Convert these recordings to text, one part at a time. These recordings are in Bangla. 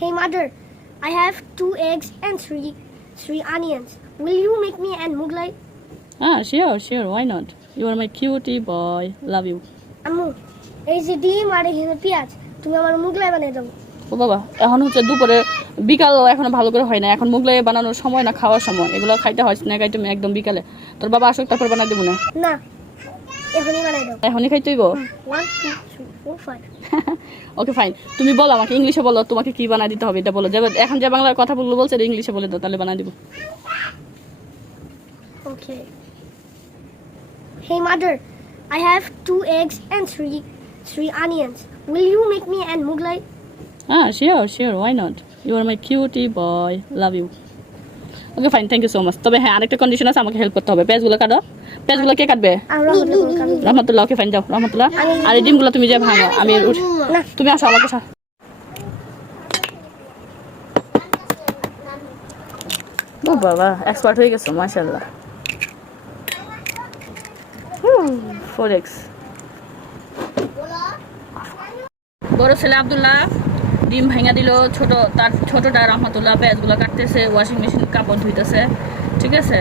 Hey mother, I have 2 eggs and three onions. Will you make me an Mughlai? Sure, why not? You are my cutie boy. Love you. আম্মু এই যে ডিম আর এখানে পেঁয়াজ তুমি আমার মুগলাই বানিয়ে দাও। ও বাবা, এখন হচ্ছে দুপুরে বিকাল এখনো ভালো করে হয় না। এখন মুগলাই বানানোর সময় না, খাওয়ার সময়। এগুলো খাইতে হয় স্ন্যাক আইটেম একদম বিকালে। তোর বাবা আসুক তারপর বানাই দেবো না? না, এখনই বানিয়ে দাও। এখনই খাইতে হইব? 1 2 3 4 5 ওকে ফাইন, তুমি বলো আমাকে, ইংলিশে বলো তোমাকে কি বানাই দিতে হবে এটা বলো। এখন যে বাংলার কথা বলছে ইংলিশে বলে দাও, তাহলে বানাই দিব। Okay. Hey mother, I have 2 eggs and three onions. Will you make me an Mughlai? Sure, why not? You are my cutie boy. Love you. Okay fine, thank you so much. তবে হ্যাঁ, আরেকটা কন্ডিশন আছে, আমাকে হেল্প করতে হবে। পেঁয়াজগুলো কাটো। পেঁয়াজগুলো কে কাটবে? রহমতুল্লাহ। ওকে ফাইন, যাও রহমতুল্লাহ। আর এই ডিমগুলো তুমি যে ভাঙো, আমি তুমি আসো আমাকে ও বাবা, এক্সপার্ট হয়ে গেছো মাশাআল্লাহ। 4x। বড় ছেলে আব্দুল্লাহ ডিম ভাঙা দিল, তার ছোটটা রহমতুল্লাহ পেঁয়াজগুলো কাটতেছে, ওয়াশিং মেশিন কাপড় ধুইতেছে। ঠিক আছে,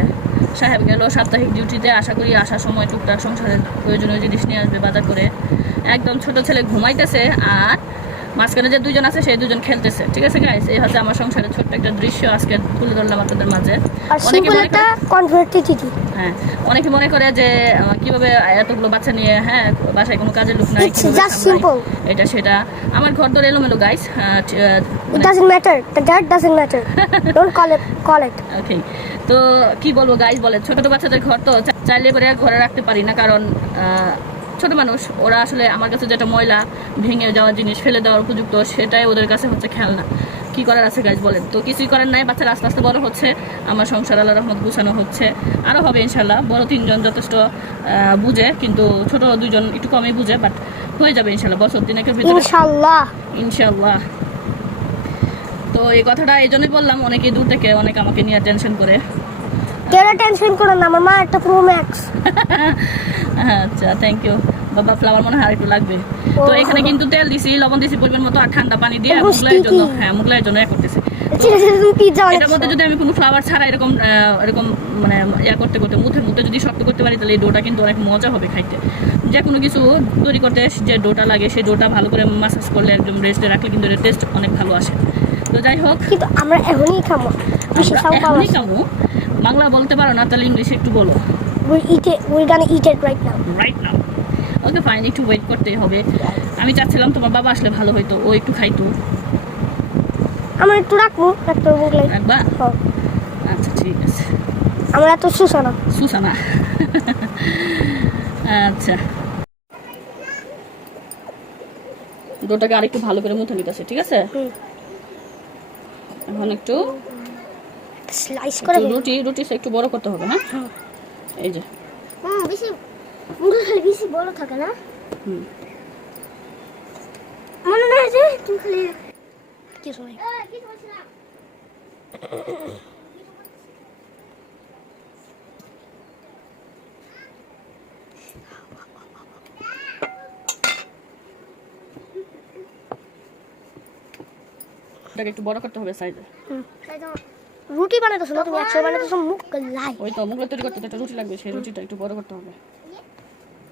সাহেব গেল সাপ্তাহিক ডিউটিতে। আশা করি আসার সময় টুকটাক সংসারের প্রয়োজনীয় জিনিস নিয়ে আসবে বাজার করে। একদম ছোট ছেলে ঘুমাইতেছে, আর মাঝখানে যে দুজন আছে সেই দুজন খেলতেছে। ঠিক আছে গাইস, এই হচ্ছে আমার সংসারের ছোট্ট একটা দৃশ্য আজকে তুলে ধরলাম আপনাদের মাঝে। হ্যাঁ, অনেকে মনে করে যে কিভাবে এতগুলো বাচ্চা নিয়ে, হ্যাঁ বাসায় কোনো কাজের লোক নাই, এটা সেটা। আমার ঘর ধরে এলোমেলো গাইস। ওকে, তো কি বলবো গাইস, বলে ছোট বাচ্চাদের ঘর তো চাইলে করে ঘরে রাখতে পারি না, কারণ ছোট মানুষ, ওরা আসলে আমার কাছে যেটা ময়লা ভেঙে যাওয়া জিনিস ফেলে দেওয়ার উপযুক্ত, সেটাই ওদের কাছে হচ্ছে খেলনা। কি করার আছে গাইস বলেন? তো কিছুই করার নাই, বাচ্চারা আস্তে আস্তে বড় হচ্ছে, আমার সংসার আল্লাহর রহমত গুছানো হচ্ছে, আরও হবে ইনশাল্লাহ। বড় 3জন যথেষ্ট বুঝে, কিন্তু ছোট 2জন একটু কমই বুঝে, বাট হয়ে যাবে ইনশাল্লাহ বছর দিনেকের ভিতরে ইনশাল্লাহ। তো এই কথাটা এই জন্যই বললাম, অনেকে দূর থেকে অনেক আমাকে নিয়ে টেনশন করে। টেনশন করো না, আমার মা একটা প্রো ম্যাক্স। আচ্ছা, থ্যাংক ইউ বাবা। ফ্লাওয়ার মনে হয় আর একটু লাগবে। তো এখানে কিন্তু তেল দিছি, লবণ দিছি পরিমাণ মতো, আর ঠান্ডা পানি দিয়ে মুগলাইয়ের জন্য, হ্যাঁ মুগলাইয়ের জন্য করতেছি। এটার মধ্যে যদি আমি কোনো ফ্লাওয়ার ছাড়া এরকম মানে করতে করতে মুথে যদি শক্ত করতে পারি, তাহলে এই ডোটা কিন্তু অনেক মজা হবে খাইতে। যে কোনো কিছু তৈরি করতে যে ডোটা লাগে, সেই ডোটা ভালো করে মাসাজ করলে, একদম রেস্টে রাখলে কিন্তু এর টেস্ট অনেক ভালো আসে। তো যাই হোক, কিন্তু আমরা এখনই খাবো। বাংলা বলতে পারো না, তাহলে ইংলিশে একটু বলো। We're gonna eat it right now. Okay fine, একটু ওয়েট করতেই হবে। আমি চাচ্ছিলাম তোমার বাবা আসলে ভালো হইতো, ও একটু খাইতো। আমার একটু রাখবো, রাখবা? আচ্ছা ঠিক আছে। আমরা এত সুসানা আচ্ছা, ডোটাকে আরেকটু ভালো করে মুথে নিতেছে। ঠিক আছে, এখন একটু স্লাইস করে রুটি একটু বড় করতে হবে। হ্যাঁ, এই যে বেশি বড় থাকে না। মনে না যে তুমি খালি কি সময় একটু বড় করতে হবে সাইজে। রুটি বানাতেছো না তুমি, একশো বানাতেছো মুগলাই। ওই তো মুগলাই তৈরি করতে একটা রুটি লাগবে, সেই রুটিটা একটু বড় করতে হবে।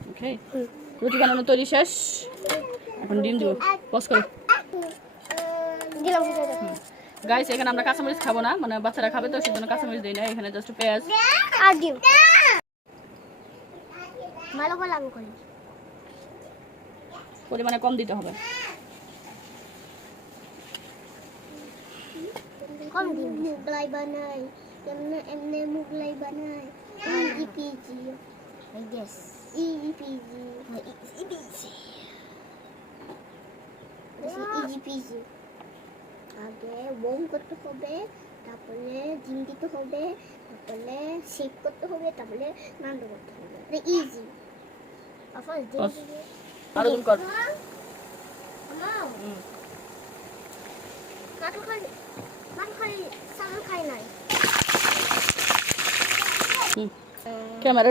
ওকে, রুটি বানানো তৈরি শেষ, এখন ডিম দিব। পজ করো। গাইস, এখানে আমরা কাঁচামরিচ খাবো না, মানে বাচ্চারা খাবে তো সেজন্য কাঁচামরিচ দিই না, এখানে জাস্ট পেঁয়াজ আর ডিম। ভালো করে লাগু করি, পরিমাণে কম দিতে হবে। কম ডিম। মুগলাই বানাই এমনি মুগলাই বানাই easy PG, I guess easy PG, easy PG. আগে বোম করতে হবে, তারপরে ডিম দিতে হবে, তারপরে শেক করতে হবে, তারপরে নান্দ করতে হবে। ইজি। আরো জুম কর। কাটু খাই সাগর খাই নাই। ক্যামেরা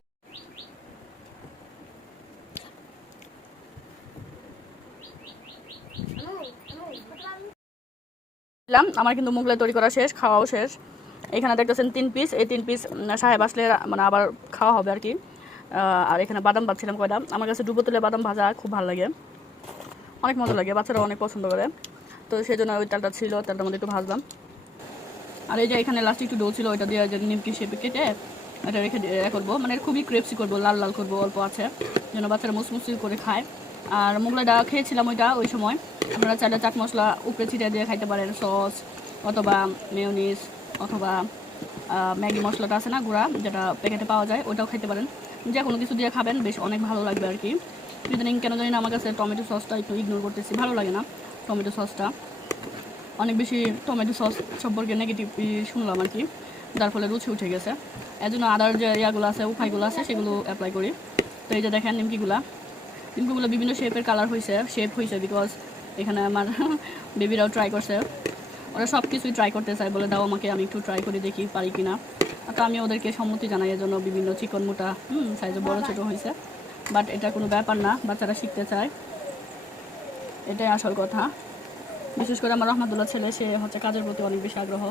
দিলাম। আমার কিন্তু মোগলাই তৈরি করা শেষ, খাওয়াও শেষ। এখানে দেখতেছেন 3 পিস, এই 3 পিস সাহেব আসলে মানে আবার খাওয়া হবে আর কি। আর এখানে বাদাম ভাজছিলাম কয়টা। আমার কাছে ডুবো তেলে বাদাম ভাজা খুব ভালো লাগে, অনেক মজা লাগে, বাচ্চারা অনেক পছন্দ করে। তো সেই জন্য ওই তেলটা ছিল, তেলটার মধ্যে একটু ভাজলাম। আর এই যে এখানে লাস্ট একটু ডো ছিল, ওইটা দিয়ে যে নিমকি শেপে কেটে এটা রেখে করবো, মানে খুবই ক্রেপসি করবো, লাল লাল করবো, অল্প আছে যেন বাচ্চারা মুসমুসি করে খায়। আর মোগলাইটা খেয়েছিলাম ওই সময়। আপনারা চাইলে চাট মশলা উপরে ছিটিয়ে দিয়ে খাইতে পারেন, সস অথবা মেয়োনিজ অথবা ম্যাগি মশলাটা আছে না গুঁড়া, যেটা প্যাকেটে পাওয়া যায়, ওটাও খাইতে পারেন। যে কোনো কিছু দিয়ে খাবেন, বেশ অনেক ভালো লাগবে আর কি। ইদানিং কেন জানি না আমার কাছে টমেটো সসটা একটু ইগনোর করতেছি, ভালো লাগে না টমেটো সসটা, অনেক বেশি টমেটো সস সম্পর্কে নেগেটিভ শুনলাম আর কি, যার ফলে রুচি উঠে গেছে। এর জন্য আদার যে ইয়াগুলো আছে, উপায়গুলো আছে, সেগুলো অ্যাপ্লাই করি। তো এই যে দেখেন নিমকিগুলো বিভিন্ন শেপের কালার শেপ হয়েছে, বিকজ এখানে আমার বেবিরাও ট্রাই করছে, ওরা সব কিছুই ট্রাই করতে চায়, বলে দাও আমাকে, আমি একটু ট্রাই করে দেখি পারি কিনা। তো আমি ওদেরকে সম্মতি জানাই, এর জন্য বিভিন্ন চিকন মোটা সাইজে বড় ছোটো হয়েছে। বাট এটা কোনো ব্যাপার না, বাচ্চারা শিখতে চায়, এটাই আসল কথা। বিশেষ করে আমার রহমাতুল্লাহ ছেলে, সে হচ্ছে কাজের প্রতি অনেক বেশি আগ্রহ।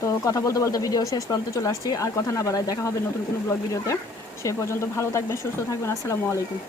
তো কথা বলতে বলতে ভিডিও শেষ প্রান্তে চলে আসছি, আর কথা না বাড়ায় দেখা হবে নতুন কোনো ব্লগ ভিডিওতে। সে পর্যন্ত ভালো থাকবেন, সুস্থ থাকবেন। আসসালামু আলাইকুম।